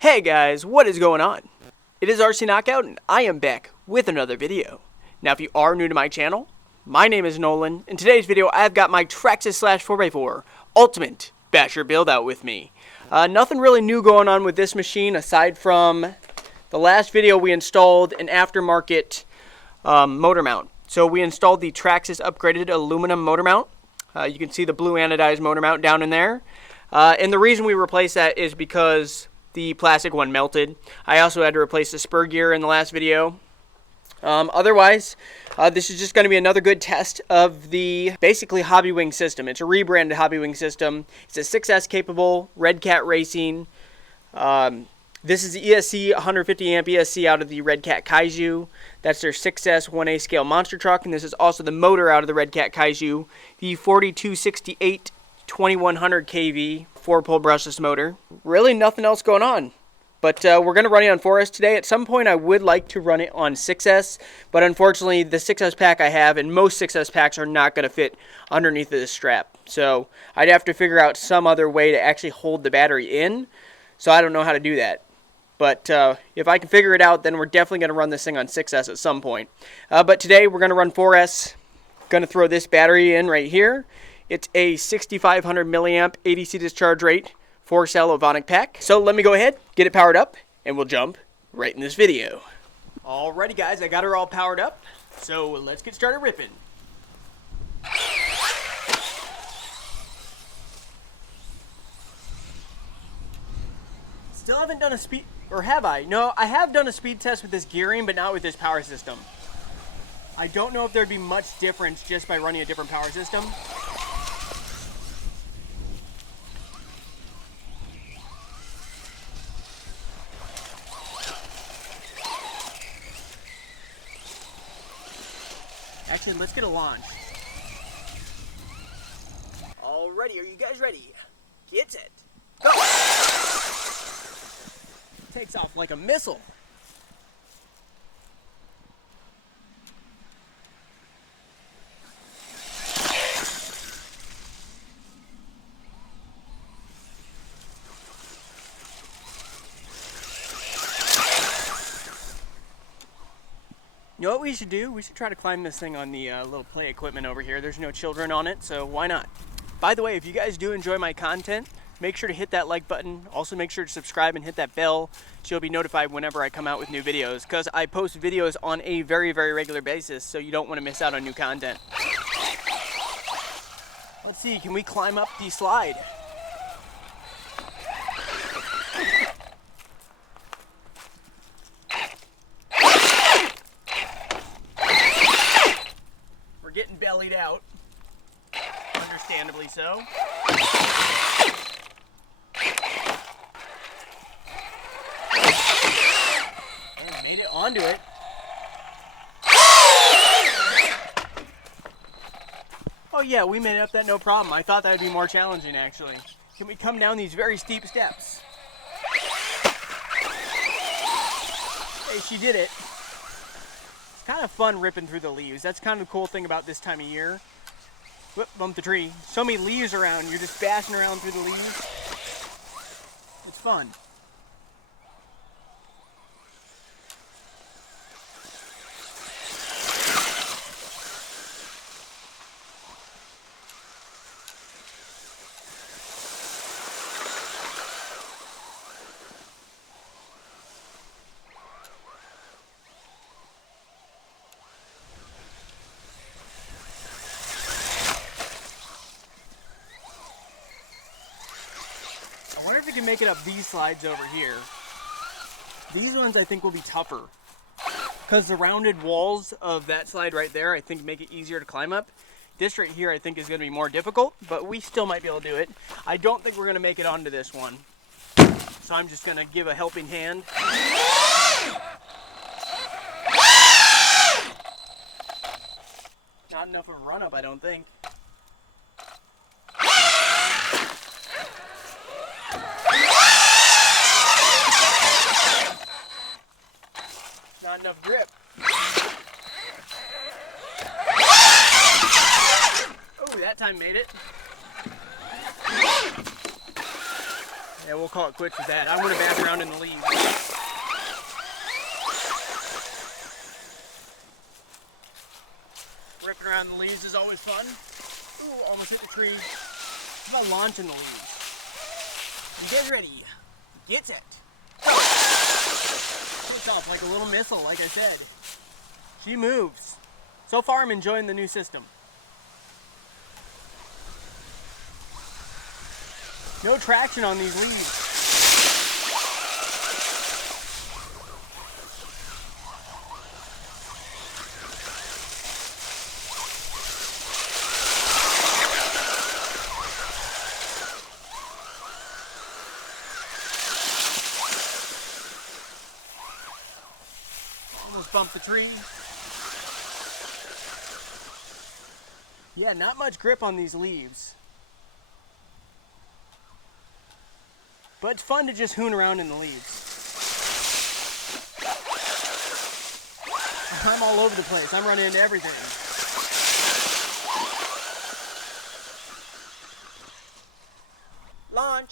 Hey guys, what is going on? It is RC Knockout and I am back with another video. Now if you are new to my channel, my name is Nolan. In today's video I've got my Traxxas Slash 4x4 Ultimate Basher build out with me. Nothing really new going on with this machine aside from the last video we installed an aftermarket motor mount. So we installed the Traxxas upgraded aluminum motor mount. You can see the blue anodized motor mount down in there. And the reason we replaced that is because the plastic one melted. I also had to replace the spur gear in the last video. Otherwise, this is just going to be another good test of the basically Hobby Wing system. It's a rebranded Hobby Wing system. It's a 6S capable Redcat racing. This is the ESC 150 amp ESC out of the Redcat Kaiju. That's their 6S 1A scale monster truck, and this is also the motor out of the Redcat Kaiju, the 4268 2100 kV 4-pole brushless motor. Really nothing else going on. But we're going to run it on 4S today. At some point I would like to run it on 6S, but unfortunately the 6S pack I have, and most 6S packs are not going to fit underneath of this strap. So I'd have to figure out some other way to actually hold the battery in. So I don't know how to do that. But if I can figure it out, then we're definitely going to run this thing on 6S at some point. But today we're going to run 4S. Going to throw this battery in right here. It's a 6500 milliamp ADC discharge rate 4-cell Ovonic pack. So let me go ahead, get it powered up, and we'll jump right in this video. Alrighty guys, I got her all powered up. So let's get started ripping. Still haven't done a speed, or have I? No, I have done a speed test with this gearing, but not with this power system. I don't know if there'd be much difference just by running a different power system. Actually, let's get a launch. Alrighty, are you guys ready? Get set. Go! Takes off like a missile. You know what we should do? We should try to climb this thing on the little play equipment over here. There's no children on it, so why not? By the way, if you guys do enjoy my content, make sure to hit that like button. Also make sure to subscribe and hit that bell so you'll be notified whenever I come out with new videos, because I post videos on a very, very regular basis, so you don't want to miss out on new content. Let's see, can we climb up the slide? We're getting bellied out, understandably so. And made it onto it. Oh yeah, we made it up that no problem. I thought that would be more challenging actually. Can we come down these very steep steps? Hey, she did it. It's kind of fun ripping through the leaves. That's kind of the cool thing about this time of year. Whoop, bumped the tree. So many leaves around. You're just bashing around through the leaves. It's fun. I wonder if we can make it up these slides over here. These ones I think will be tougher, because the rounded walls of that slide right there I think make it easier to climb up. This right here I think is going to be more difficult, but we still might be able to do it. I don't think we're going to make it onto this one, so I'm just going to give a helping hand. Not enough of a run up, I don't think. Not enough grip. Oh, that time made it. Yeah, we'll call it quits with that. I'm going to back around in the leaves. Ripping around the leaves is always fun. Ooh, almost hit the tree. How about launching the leaves? And get ready. Get set. It's off like a little missile, like I said. She moves. So far, I'm enjoying the new system. No traction on these leaves. Almost bumped the tree. Yeah, not much grip on these leaves. But it's fun to just hoon around in the leaves. I'm all over the place. I'm running into everything. Launch!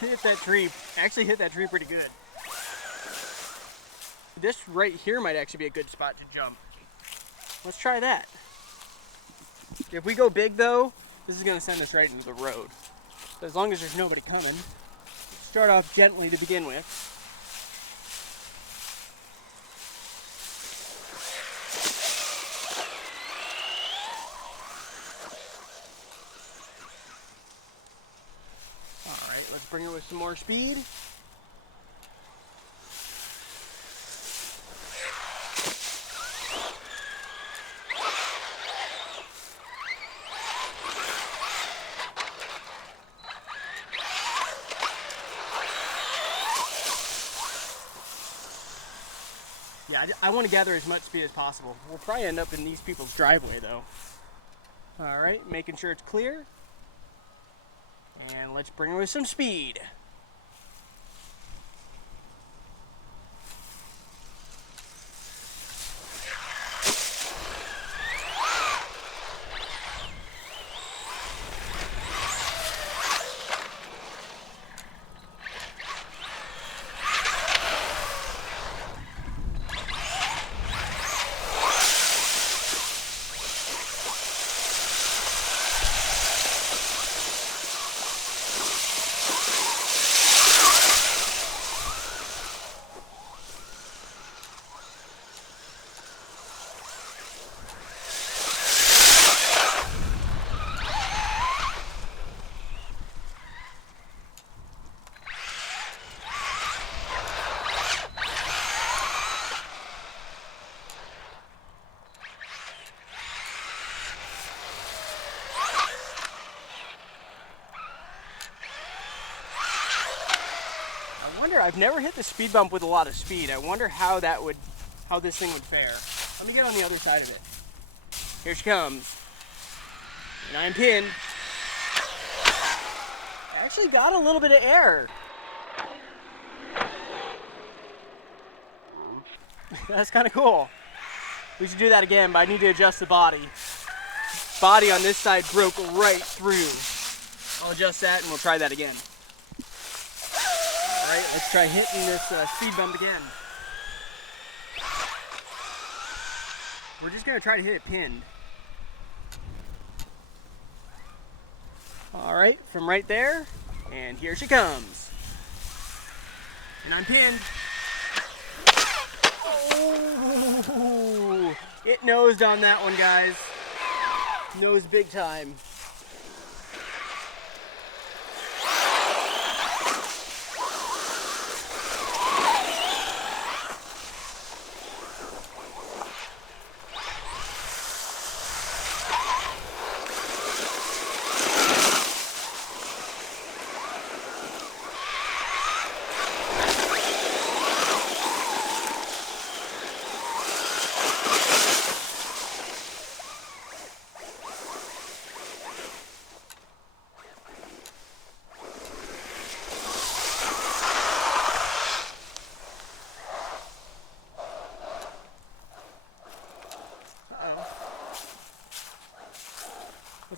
Hit that tree. Actually hit that tree pretty good. This right here might actually be a good spot to jump. Let's try that. If we go big though, this is going to send us right into the road. So as long as there's nobody coming, start off gently to begin with. Let's bring it with some more speed. Yeah, I want to gather as much speed as possible. We'll probably end up in these people's driveway though. All right, making sure it's clear. And let's bring it with some speed. I've never hit the speed bump with a lot of speed. I wonder how this thing would fare. Let me get on the other side of it. Here she comes. And I'm pinned. I actually got a little bit of air. That's kind of cool. We should do that again, but I need to adjust the body. Body on this side broke right through. I'll adjust that and we'll try that again. Alright, let's try hitting this speed bump again. We're just going to try to hit it pinned. Alright, from right there, and here she comes. And I'm pinned. Oh, it nosed on that one, guys. Nosed big time.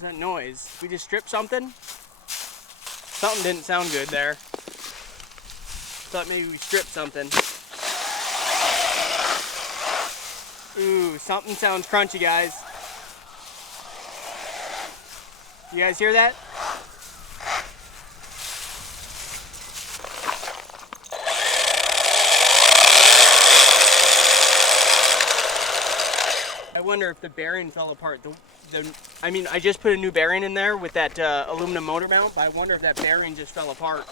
What's that noise? We just stripped something? Something didn't sound good there. Thought maybe we stripped something. Ooh, something sounds crunchy, guys. You guys hear that? I wonder if the bearing fell apart. I mean, I just put a new bearing in there with that aluminum motor mount, but I wonder if that bearing just fell apart.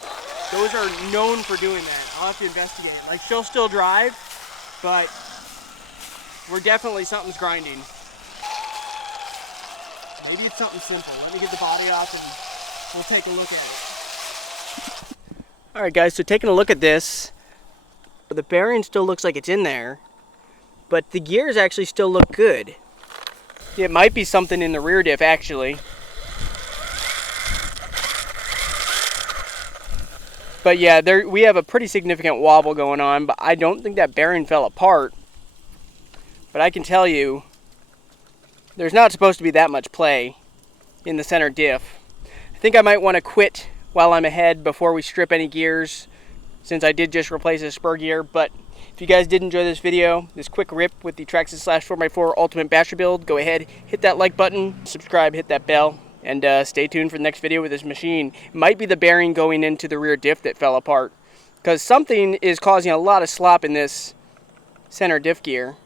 Those are known for doing that. I'll have to investigate. Like, she'll still drive, but something's grinding. Maybe it's something simple. Let me get the body off and we'll take a look at it. Alright guys, so taking a look at this, the bearing still looks like it's in there, but the gears actually still look good. It might be something in the rear diff actually. But yeah, we have a pretty significant wobble going on, but I don't think that bearing fell apart. But I can tell you, there's not supposed to be that much play in the center diff. I think I might want to quit while I'm ahead before we strip any gears, since I did just replace a Spur gear. But if you guys did enjoy this video, this quick rip with the Traxxas Slash 4x4 Ultimate Basher build, go ahead, hit that like button, subscribe, hit that bell, and stay tuned for the next video with this machine. It might be the bearing going into the rear diff that fell apart, because something is causing a lot of slop in this center diff gear.